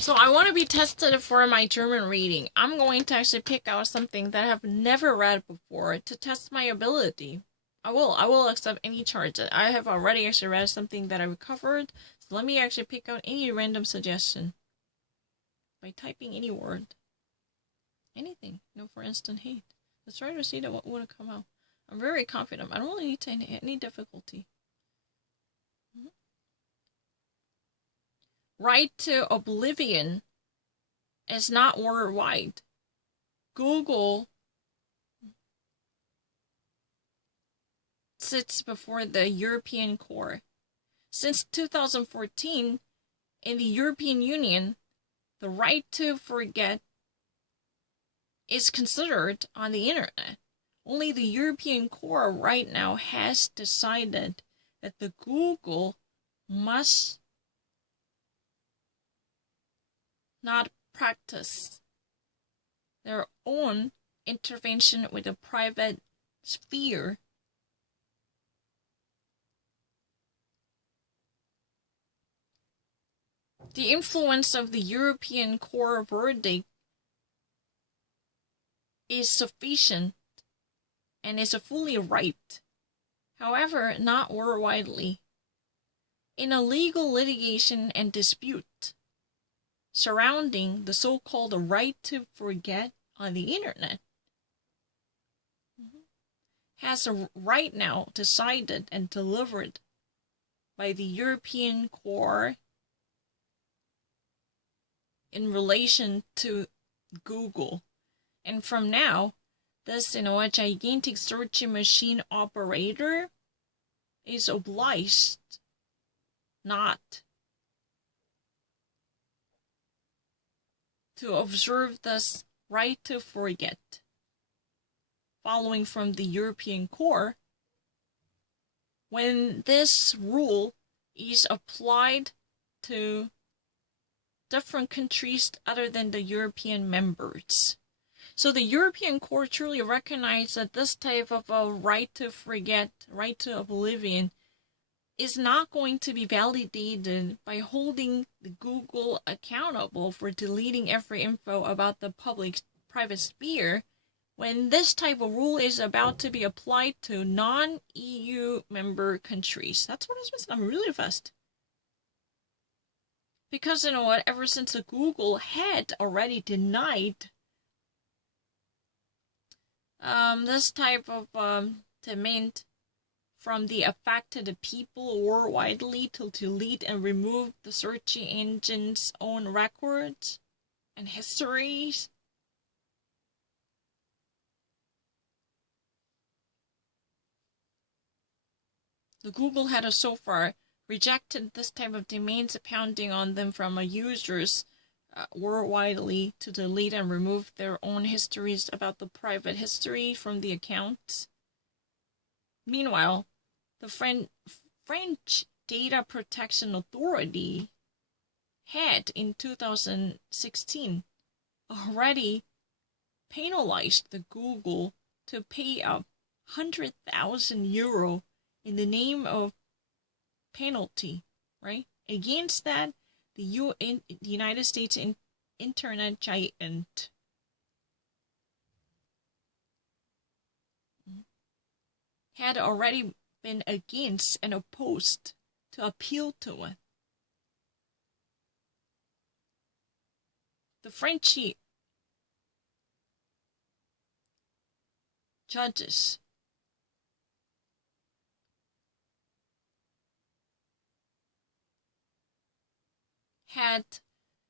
So I want to be tested for my German reading. I'm going to actually pick out something that I have never read before to test my ability. I will accept any charge. I have already actually read something that I recovered, so let me actually pick out any random suggestion. By typing any word. Anything. For instance, hate. Let's try to see what would come out. I'm very confident. I don't really need any difficulty. Right to oblivion is not worldwide. Google sits before the European core. Since 2014, in the European Union, the right to forget is considered on the internet. Only the European core right now has decided that the Google must not practice their own intervention with the private sphere. The influence of the European core verdict is sufficient and is fully right, however, not worldwidely. In a legal litigation and dispute surrounding the so-called right to forget on the internet, has right now decided and delivered by the European core in relation to Google. And from now, this, a gigantic search machine operator is obliged not to observe this right to forget. Following from the European core, when this rule is applied to different countries other than the European members. So the European Court truly recognized that this type of a right to forget, right to oblivion, is not going to be validated by holding the Google accountable for deleting every info about the public-private sphere when this type of rule is about to be applied to non-EU member countries. That's what I was missing. I'm really fast. Because, ever since the Google had already denied this type of demand from the affected people worldwide to delete and remove the search engine's own records and histories. The Google had so far rejected this type of demands pounding on them from users worldwide to delete and remove their own histories about the private history from the accounts. Meanwhile, the French Data Protection Authority had, in 2016, already penalized the Google to pay up €100,000 in the name of penalty, right? Against that, the United States internet giant had already been against and opposed to appeal to it. The French judges had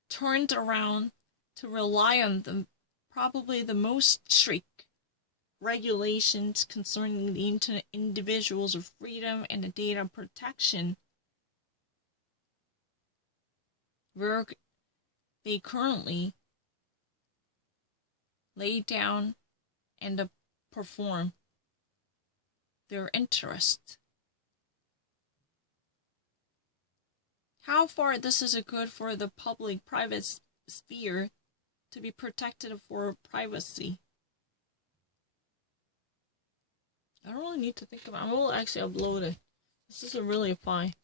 turned around to rely on probably the most strict regulations concerning the individuals' freedom and the data protection, where they currently lay down and perform their interests. How far this is good for the public-private sphere to be protected for privacy? I don't really need to think about it. I will actually upload it. This is really fine.